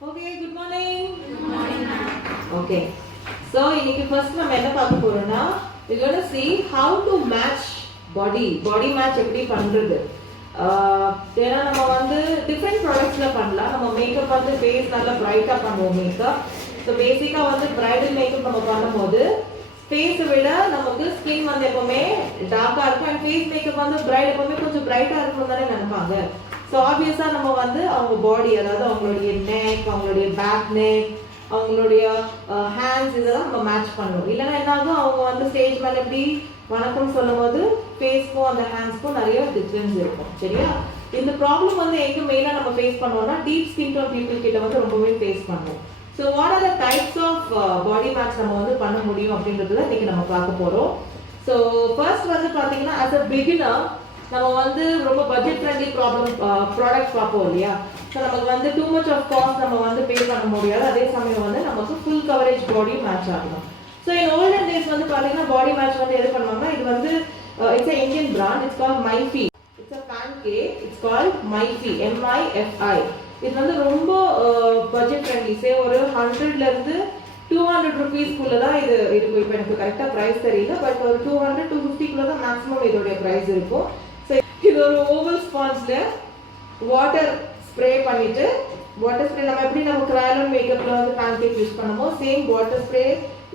Okay, good morning. Good morning, ma'am. Okay. So, இன்னைக்கு first நம்ம என்ன பார்க்க போறோம்னா, we're going to see how to match body match எப்படி பண்றது. ஏன்னா நம்ம வந்து different productsல பண்ணலாம். நம்ம மேக்கப் வந்து ஃபேஸ் நல்லா பிரைட்டா பண்ணுவோம் மேக்கப். ஸோ பேசிக்கா வந்து பிரைடல் மேக்கப் நம்ம பண்ணும்போது ஃபேஸை விட நமக்கு ஸ்கின் வந்து எப்பவுமே டார்க்கா இருக்கும் அண்ட் ஃபேஸ் மேக்கப் வந்து பிரைட் எப்பவுமே கொஞ்சம் பிரைட்டா இருக்கணும் தானே நினைப்பாங்க. ஸோ ஆப்வியஸாக நம்ம வந்து அவங்க பாடி, அதாவது அவங்களுடைய நெக், அவங்களுடைய பேக் நெக், அவங்களுடைய ஹேண்ட்ஸ் இதெல்லாம் நம்ம மேட்ச் பண்ணுவோம். இல்லைன்னா என்னாகும், அவங்க வந்து ஸ்டேஜ் மேலே எப்படி வணக்கம் சொல்லும் போது ஃபேஸ்க்கும் அந்த ஹேண்ட்ஸ்க்கும் நிறைய டிஃப்ரென்ஸ் இருக்கும். சரியா? இந்த ப்ராப்ளம் வந்து எங்கே மெயினாக நம்ம ஃபேஸ் பண்ணுவோம்னா டீப் ஸ்கின் டோன் பீப்புள் கிட்ட வந்து ரொம்பவே ஃபேஸ் பண்ணுவோம். So what are the types of body match நம்ம வந்து பண்ண முடியும் அப்படின்றத இன்னைக்கு நம்ம பார்க்க போகிறோம். ஸோ ஃபர்ஸ்ட் வந்து பார்த்தீங்கன்னா as a beginner நம்ம வந்து ரொம்ப பட்ஜெட் ஃப்ரெண்ட்லி ப்ராடக்ட்ஸ் பார்ப்போம் இல்லையா? ஸோ நமக்கு வந்து டூ மச் ஆஃப் காஸ்ட் நம்ம வந்து பே பண்ண முடியாது. அதே சமயம் வந்து நமக்கு ஃபுல் கவரேஜ் பாடியும் மேட்ச் ஆகணும். ஸோ இன் ஓல்டன் டேஸ் வந்து பார்த்தீங்கன்னா பாடி மேட்ச் வந்து எது பண்ணுவாங்கன்னா, இது வந்து it's a Indian brand, it's called Mifi. It's a pancake, it's called Mifi, MIFI. இது வந்து ரொம்ப பட்ஜெட் ஃப்ரெண்ட்லி. சே ஒரு 100ல இருந்து 200 ருபீஸ்க்குள்ள தான் இது இருக்கும். இப்போ எனக்கு கரெக்டாக ப்ரைஸ் தெரியல, பட் ஒரு 200-250 தான் மேக்ஸிமம் இதோடைய ப்ரைஸ் இருக்கும். ஸோ இது ஒரு ஓவல் ஸ்பான்ஸ்ல வாட்டர் ஸ்ப்ரே பண்ணிட்டு, வாட்டர் ஸ்ப்ரே நம்ம எப்படி நம்ம கிராயலன் மேக்கப்ல வந்து பேன்கேக் யூஸ் பண்ணுமோ same water spray,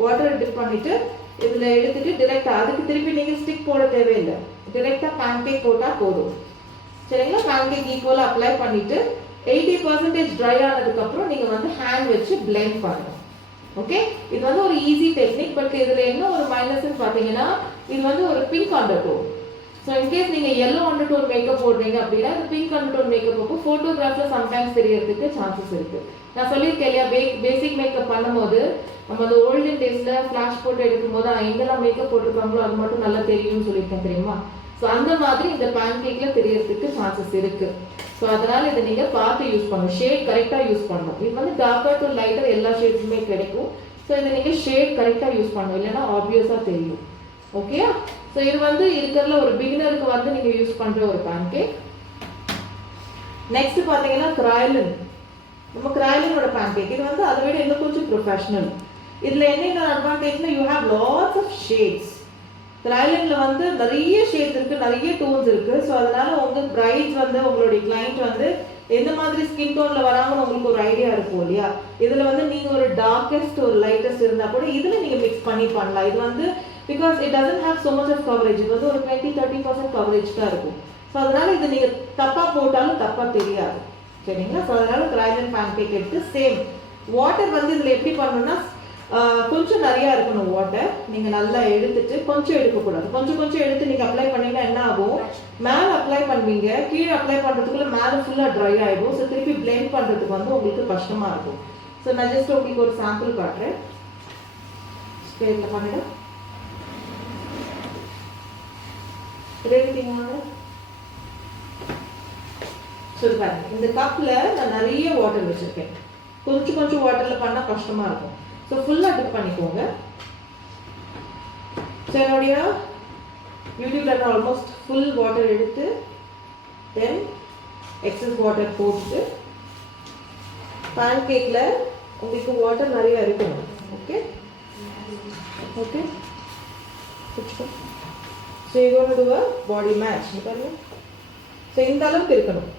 water dip பண்ணிட்டு இதுல எடுத்துட்டு டிரெக்டா, அதுக்கு திருப்பி நீங்க ஸ்டிக் போட தேவையில்லை, டிரெக்டா பேன்கேக் போட்டா போதும். சரிங்களா? பேன்கேக் ஈக்குவலா அப்ளை பண்ணிட்டு 80% ட்ரை ஆனதுக்கு அப்புறம் நீங்க வந்து ஹேண்ட் வச்சு பிளெண்ட் பண்ணணும். ஓகே, இது வந்து ஒரு ஈஸி டெக்னிக். பட் இதுல என்ன ஒரு மைனஸ்ன்னு பாத்தீங்கன்னா, இது வந்து ஒரு பிங்க் அண்டர்டோன். ஸோ இன்கேஸ் நீங்க எல்லோ அண்டர்டோன் மேக்கப் போடுறீங்க அப்படின்னா இந்த பிங்க் அண்டர்டோன் மேக்கப்புக்கு போட்டோகிராஃப்ல சம்டைம்ஸ் தெரியறதுக்கு சான்சஸ் இருக்கு. நான் சொல்லியிருக்கேன் இல்லையா, பேசிக் மேக்கப் பண்ணும்போது நம்ம அந்த ஓல்டன் டேஸ்ல ஃபிளாஷ் போட்டு எடுக்கும் போது எங்கெல்லாம் மேக்கப் போட்டிருக்காங்களோ அது மட்டும் நல்லா தெரியும்னு சொல்லியிருக்கேன் தெரியுமா? ஸோ அந்த மாதிரி இந்த பேன்கேக்ல தெரியறதுக்கு சான்சஸ் இருக்கு. ஸோ அதனால இதை நீங்க பார்த்து யூஸ் பண்ணணும், ஷேட் கரெக்டா யூஸ் பண்ணணும். இது வந்து டார்க்கர் டு லைட்டர் எல்லா ஷேட்ஸுமே கிடைக்கும். ஸோ இதை நீங்க ஷேட் கரெக்டா யூஸ் பண்ணணும், இல்லைன்னா ஆப்வியஸா தெரியும். ஓகே, ஸோ இது வந்து இருக்கிறதுல ஒரு பிகினருக்கு வந்து நீங்க யூஸ் பண்ற ஒரு பேன்கேக். நெக்ஸ்ட் பாத்தீங்கன்னா கிராயலின். நம்ம கிராயலினோட பேன்கேக் இது வந்து அதை விட இன்னும் கொஞ்சம் ப்ரொஃபஷனல். இதுல என்ன அட்வான்டேஜ்னா you have lots of shades. கிராயலின்ல வந்து நிறைய ஷேட்ஸ் இருக்கு, நிறைய டோன்ஸ் இருக்கு. ஸோ அதனால உங்க பிரைட்ஸ் வந்து உங்களுடைய கிளைண்ட் வந்து எந்த மாதிரி ஸ்கின் டோன்ல வராங்கன்னு உங்களுக்கு ஒரு ஐடியா இருக்கும் இல்லையா? இதுல வந்து நீங்க ஒரு டார்க்கெஸ்ட் ஒரு லைட்டஸ்ட் இருந்தா கூட இதுல நீங்க மிக்ஸ் பண்ணி பண்ணலாம். இது வந்து because it doesn't have so much of coverage, இது வந்து ஒரு 20-30% கவரேஜ் தான் இருக்கும். ஸோ அதனால இது நீங்க தப்பா போட்டாலும் தப்பா தெரியாது. சரிங்களா? ஸோ அதனால கிராயலின் பேன்கேக் எடுத்து சேம் வாட்டர் வந்து இதுல எப்படி பண்ணணும்னா, கொஞ்சம் நிறைய இருக்கணும் வாட்டர். நீங்க நல்லா எடுத்துட்டு கொஞ்சம் எடுக்கக்கூடாது, கொஞ்சம் எடுத்து நீங்க அப்ளை பண்ணீங்கன்னா என்ன ஆகும், மேலே அப்ளை பண்ணுவீங்க, கீழே அப்ளை பண்றதுக்குள்ள மேலே ஃபுல்லா ட்ரை ஆயிடும். ஸோ திருப்பி பிளெண்ட் பண்றதுக்கு வந்து உங்களுக்கு கஷ்டமா இருக்கும். ஸோ நான் ஜஸ்ட் உங்களுக்கு ஒரு சாம்பிள் காட்டுறேன். ஸ்ப்ரேல பண்ணிடு. இந்த கப்ல நான் நிறைய வாட்டர் வச்சிருக்கேன். கொஞ்சம் வாட்டர்ல பண்ணா கஷ்டமா இருக்கும். ஸோ ஃபுல்லா டிப் பண்ணிக்கோங்க. ஸோ என்னுடைய யூடியூப்ல நான் ஆல்மோஸ்ட் ஃபுல் வாட்டர் எடுத்து தென் எக்ஸஸ் வாட்டர் போட்டு, பேன்கேக்ல உங்களுக்கு வாட்டர் நிறைய இருக்கணும். Okay okay, so you going to do a body match. பாருங்க, so இந்த அளவுக்கு இருக்கணும்.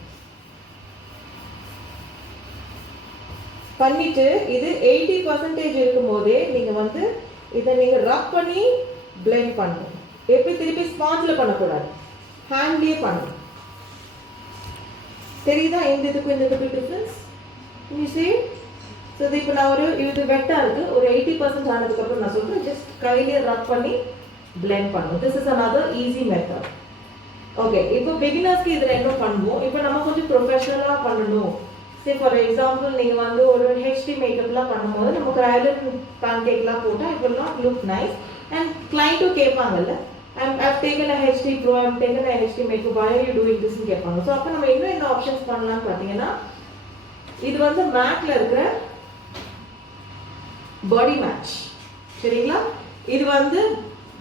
பண்ணிட்டு இது 80% இருக்கும்போதே நீங்க வந்து இதை நீங்க ரப் பண்ணி பிளெண்ட் பண்ணணும். எப்படி திருப்பி ஸ்பாஞ்ச்ல பண்ணக்கூடாது, ஹேண்ட்லயே பண்ணணும். தெரியுதா இந்த இதுக்கு இந்த இதுக்கு டிஃபரன்ஸ்? you see? so இப்போ நான் ஒரு இது வெட்டா இருக்கு, ஒரு 80% ஆனதுக்கு அப்புறம் நான் சொல்றேன் ஜஸ்ட் கையிலே ரப் பண்ணி blend பண்ணுவோம். This is another easy method. Okay, இப்போ beginnersக்கு இதுல என்ன பண்ணுவோம், இப்போ நம்ம கொஞ்சம் ப்ரொஃபஷனலா பண்ணணும். say for example நீங்க வந்து ஒரு HD மேக்கப்லாம் பண்ணும்போது நம்ம கிராயலின் பேன்கேக்லாம் போட்டா it will not look nice and client கேட்பாங்கல்ல, I've taken a HD Pro, I've taken a HD makeup, why are you doing this ன்னு கேட்பாங்க. ஸோ அப்போ நம்ம இன்னும் என்ன ஆப்ஷன்ஸ் பண்ணலாம்னு பார்த்தீங்கன்னா, இது வந்து மேட்ல இருக்கிற பாடி மேட்ச். சரிங்களா? இது வந்து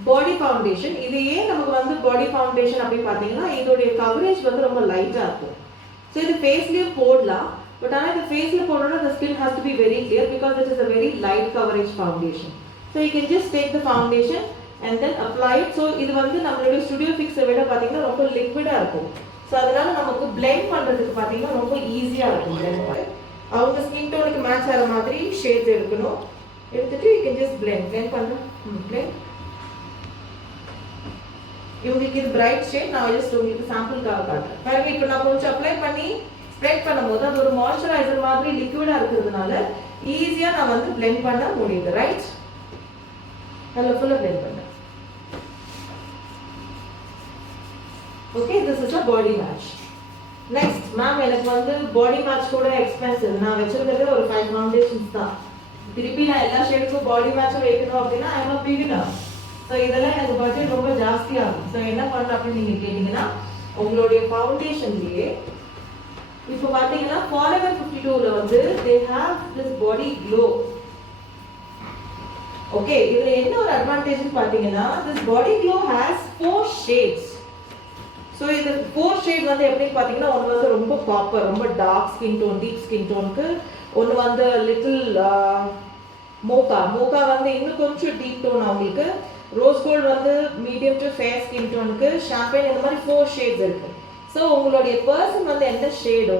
பாடி ஃபவுண்டேஷன். இது ஏன் நமக்கு வந்து பாடி ஃபவுண்டேஷன் அப்படி பார்த்தீங்கன்னா, இதோடைய கவரேஜ் வந்து ரொம்ப லைட்டா இருக்கும். ஸோ இது ஃபேஸ்லயும் போடலாம், பட் ஆனால் இந்த ஃபேஸில் போடணும்னா the skin has to be very clear because it is a very light coverage foundation. So you can just take the foundation and then apply it. So இது வந்து நம்மளுடைய ஸ்டுடியோ ஃபிக்ஸை விட பார்த்தீங்கன்னா ரொம்ப லிக்விடாக இருக்கும். ஸோ அதனால நமக்கு பிளெண்ட் பண்ணுறதுக்கு பார்த்தீங்கன்னா ரொம்ப ஈஸியாக இருக்கும் பிளெண்ட் பண்ண. அவங்க ஸ்கின் டோனுக்கு மேட்ச் ஆகிற மாதிரி ஷேட்ஸ் எடுக்கணும். எடுத்துட்டு யூ கேன் ஜஸ்ட் பிளெண்ட் பண்ணுறேன். பிளெண்ட் இவங்களுக்கு இது பிரைட் ஷேட். நான் ஜஸ்ட் உங்களுக்கு சாம்பிளுக்காக காட்டுறேன். பாருங்க, இப்போ நான் கொஞ்சம் அப்ளை பண்ணி ஸ்ப்ரெட் பண்ணும்போது அது ஒரு மாய்ஸ்சரைசர் மாதிரி லிக்விடாக இருக்கிறதுனால ஈஸியாக நான் வந்து பிளெண்ட் பண்ண முடியுது. ரைட், நல்லா ஃபுல்லாக பிளெண்ட் பண்ணேன். Okay, this is a body match. Next, ma'am எனக்கு வந்து பாடி மேட்ச் கூட எக்ஸ்பென்சிவ். நான் வச்சிருக்கிறது ஒரு 5 ஃபவுண்டேஷன்ஸ் தான். திருப்பி நான் எல்லா ஷேடுக்கும் பாடி மேட்சும் வைக்கணும் அப்படின்னா I am a beginner. So இதெல்லாம் எனக்கு பட்ஜெட் ரொம்ப ஜாஸ்தியாகும். ஸோ என்ன பண்ண அப்படின்னு நீங்கள் கேட்டிங்கன்னா, உங்களுடைய ஃபவுண்டேஷன்லேயே இப்போ பார்த்தீங்கன்னா Forever 52ல வந்து they have this body glow. Okay, இதுல என்ன ஒரு அட்வான்டேஜ்னு பார்த்தீங்கன்னா this body glow has 4 shades. So இது 4 ஷேட் வந்து எப்படின்னு பார்த்தீங்கன்னா, ஒன்று வந்து ரொம்ப காப்பர், ரொம்ப dark skin tone, deep skin டோனுக்கு. ஒன்று வந்து லிட்டில் மோக்கா வந்து இன்னும் கொஞ்சம் டீப் டோன் அவங்களுக்கு. ரோஸ் கோல்டு வந்து மீடியம் டு ஃபேர் ஸ்கின் டோனுக்கு. ஷாம்பைன், இந்த மாதிரி 4 ஷேட்ஸ் இருக்கு. ஸோ உங்களுடைய பர்சன் வந்து எந்த ஷேடோ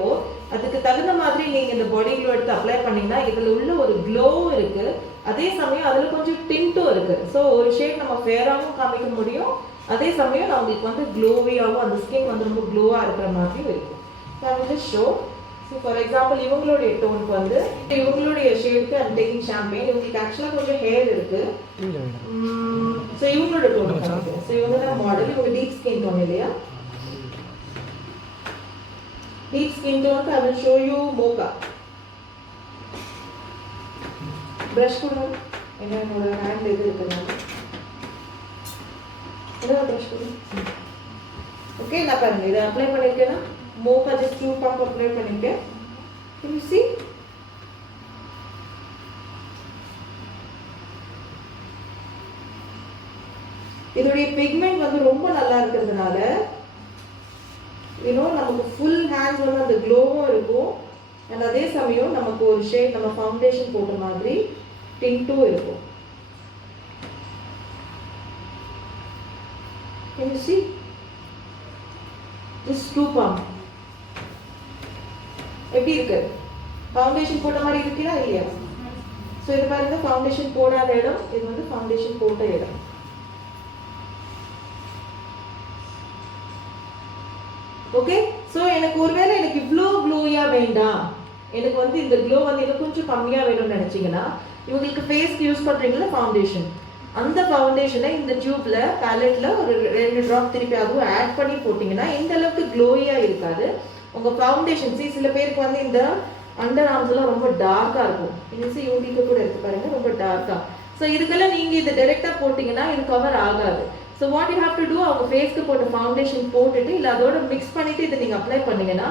அதுக்கு தகுந்த மாதிரி நீங்கள் இந்த பாடி க்ளோ எடுத்து அப்ளை பண்ணிங்கன்னா இதில் உள்ள ஒரு க்ளோவும் இருக்குது, அதே சமயம் அதில் கொஞ்சம் டிண்ட்டும் இருக்குது. ஸோ ஒரு ஷேட் நம்ம ஃபேராகவும் காமிக்க முடியும், அதே சமயம் நம்மளுக்கு வந்து க்ளோவியாகவும் அந்த ஸ்கின் வந்து ரொம்ப க்ளோவாக இருக்கிற மாதிரி இருக்கும். So I will show. So for example இவங்களுடைய டோனுக்கு வந்து இவங்களுடைய ஷேடுக்கு அண்ட் டேக்கிங் ஷாம்பெயின். இவங்களுக்கு ஆக்சுவலாக கொஞ்சம் ஹேர் இருக்குது. ஸோ இவங்களோட டோனுக்கு ஸோ இவங்க தான் மாடல். இவங்க டீப் ஸ்கின் டோன் இல்லையா? Deep skin tone, I will show you mocha. Brush kudu. என்னோட ஹேண்ட் இது இருக்குங்க. இத brush kudu. ஓகே, நான் பாருங்க இத அப்ளை பண்ணிருக்கேனா, mocha just 2 pump அப்ளை பண்ணிருக்கேன். Can you see? இதோட பிக்மெண்ட் வந்து ரொம்ப நல்லா இருக்கிறதுனால நமக்கு ஃபுல் ஹேண்ட்ஸ் வந்து அந்த க்ளோவும் இருக்கும், அண்ட் அதே சமயம் நமக்கு ஒரு ஷேட் நம்ம ஃபவுண்டேஷன் போட்ட மாதிரி டிண்ட்டும் இருக்கும். Can you see? This 2 pump எப்படி இருக்கு? ஃபவுண்டேஷன் போட்ட மாதிரி இருக்குதா இல்லையா? ஸோ இது பாருங்க, ஃபவுண்டேஷன் போடாத இடம், இது வந்து ஃபவுண்டேஷன் போட்ட இடம். ஓகே, ஸோ எனக்கு ஒருவேளை எனக்கு இவ்வளோ க்ளோயாக வேண்டாம், எனக்கு வந்து இந்த க்ளோ வந்து இன்னும் கொஞ்சம் கம்மியாக வேணும்னு நினச்சிங்கன்னா, இவங்களுக்கு ஃபேஸ்க்கு யூஸ் பண்ணுறீங்களா ஃபவுண்டேஷன், அந்த ஃபவுண்டேஷனை இந்த டியூப்ல பேலெட்டில் ஒரு 2 ட்ராப் திருப்பி அதுவும் ஆட் பண்ணி போட்டிங்கன்னா இந்த அளவுக்கு க்ளோயாக இருக்காது உங்கள் ஃபவுண்டேஷன். சில பேருக்கு வந்து இந்த அண்டர் ஆர்ம்ஸ்லாம் ரொம்ப டார்க்காக இருக்கும். இவங்களுக்கு கூட இருக்கு பாருங்க, ரொம்ப டார்க்காக. ஸோ இதுக்கெல்லாம் நீங்கள் இதை டைரெக்டாக போட்டிங்கன்னா இது கவர் ஆகாது. So what you have to do, அவங்க ஃபேஸ்க்கு போட்ட ஃபவுண்டேஷன் போட்டுட்டு இல்லை அதோட மிக்ஸ் பண்ணிவிட்டு இதை நீங்கள் அப்ளை பண்ணிங்கன்னா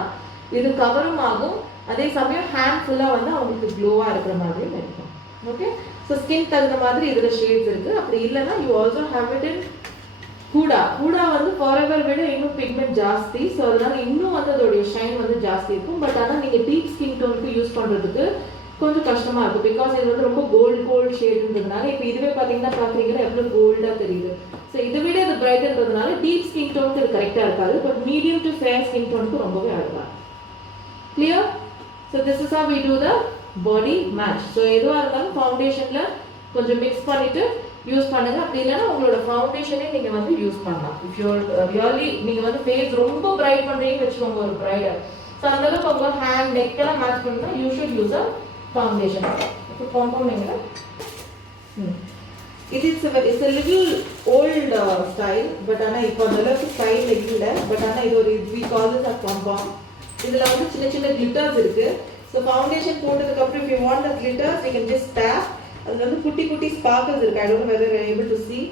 இது கவரும் ஆகும், அதே சமயம் ஹேண்ட் ஃபுல்லாக வந்து அவங்களுக்கு க்ளோவாக இருக்கிற மாதிரியும் இருக்கும். ஓகே, ஸோ ஸ்கின் தகுந்த மாதிரி இதில் ஷேட்ஸ் இருக்குது. அப்படி இல்லைன்னா you also have it in Hooda. Hooda வந்து ஃபாரெவர் விட இன்னும் பிக்மெண்ட் ஜாஸ்தி, ஸோ அதனால இன்னும் வந்து அதோடைய ஷைன் வந்து ஜாஸ்தி இருக்கும். பட் ஆனால் நீங்கள் டீப் ஸ்கின் டோனுக்கு யூஸ் பண்ணுறதுக்கு கொஞ்சம் கஷ்டமாக இருக்கும், பிகாஸ் இது வந்து ரொம்ப கோல்டு ஷேடுன்றதுனால. இப்போ இதுவே பார்த்தீங்கன்னா பார்க்குறீங்கன்னா எவ்வளோ கோல்டாக தெரியுது. ஸோ இதை விட இது பிரைட்ன்றதுனால டீப் ஸ்கின் டோனுக்கு இது கரெக்டாக இருக்காது, but medium to fair skin டோனுக்கு ரொம்பவே அழகாக. Clear? So this is how we do the body match. So எதுவாக இருந்தாலும் ஃபவுண்டேஷனில் கொஞ்சம் மிக்ஸ் பண்ணிவிட்டு யூஸ் பண்ணுங்க. அப்படி இல்லைன்னா உங்களோட ஃபவுண்டேஷனே நீங்கள் வந்து யூஸ் பண்ணலாம். இஃப் யூ ரியலி நீங்கள் வந்து ஃபேஸ் ரொம்ப பிரைட் பண்ணுறீங்கன்னு வச்சுக்கோங்க ஒரு பிரைடர், ஸோ அந்தளவுக்கு உங்கள் ஹேண்ட் நெக்கெல்லாம் மேட்ச் பண்ணால் you should use a foundation. இப்போ காம்பவுண்டிங்கில் it's a little old style, but ஆனால் இப்போ அந்த அளவுக்கு ஸ்டைல் இல்லை. பட் ஆனால் இது ஒரு we call this a compound. இதில் வந்து சின்ன சின்ன கிளிட்டர்ஸ் இருக்குது. ஸோ ஃபவுண்டேஷன் போட்டதுக்கப்புறம் if you want the glitters you can just tap. அதில் வந்து குட்டி குட்டி ஸ்பார்க்கிள்ஸ் இருக்குது. I don't know whether you are able to see.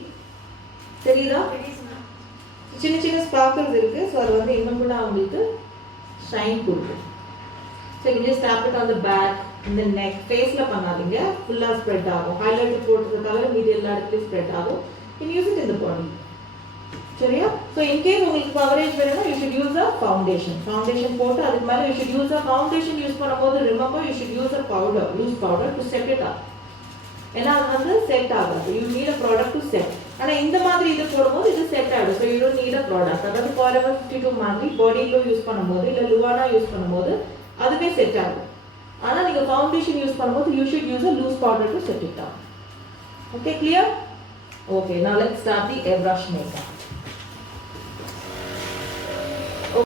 தெரியுதா? சின்ன சின்ன ஸ்பார்க்கிள்ஸ் இருக்குது. ஸோ அது வந்து இன்னும் கூட அவங்களுக்கு ஷைன் கொடுக்கும். So you can just tap it on the back, in the neck. ஃபேஸில் பண்ணாதீங்க, ஃபுல்லாக ஸ்ப்ரெட் ஆகும். ஹைலைட்டர் போட்டதுக்காக மீதி எல்லா இடத்துலையும் ஸ்ப்ரெட் ஆகும். You can use it in the body. சரியா? ஸோ இன்கேஸ் உங்களுக்கு கவரேஜ் வேணும்னா you should use a foundation போட்டு அதுக்கு மேலே you should use a foundation use பண்ணும்போது remember you should use a powder, loose powder to set it up. ஏன்னா அது வந்து செட் ஆகாது, you need a product to set. ஆனால் இந்த மாதிரி இது போடும்போது இது செட் ஆகிடும். So you don't need a product. அதாவது ஃபாரெவர் 52 மாதிரி பாடி க்ளோ யூஸ் பண்ணும்போது இல்லை லுவானா யூஸ் பண்ணும்போது அதுவே செட் ஆகும். ஆனால் நீங்கள் ஃபவுண்டேஷன் யூஸ் பண்ணும்போது you should use a loose powder to set it up. Okay, clear? Okay, now let's start the airbrush makeup.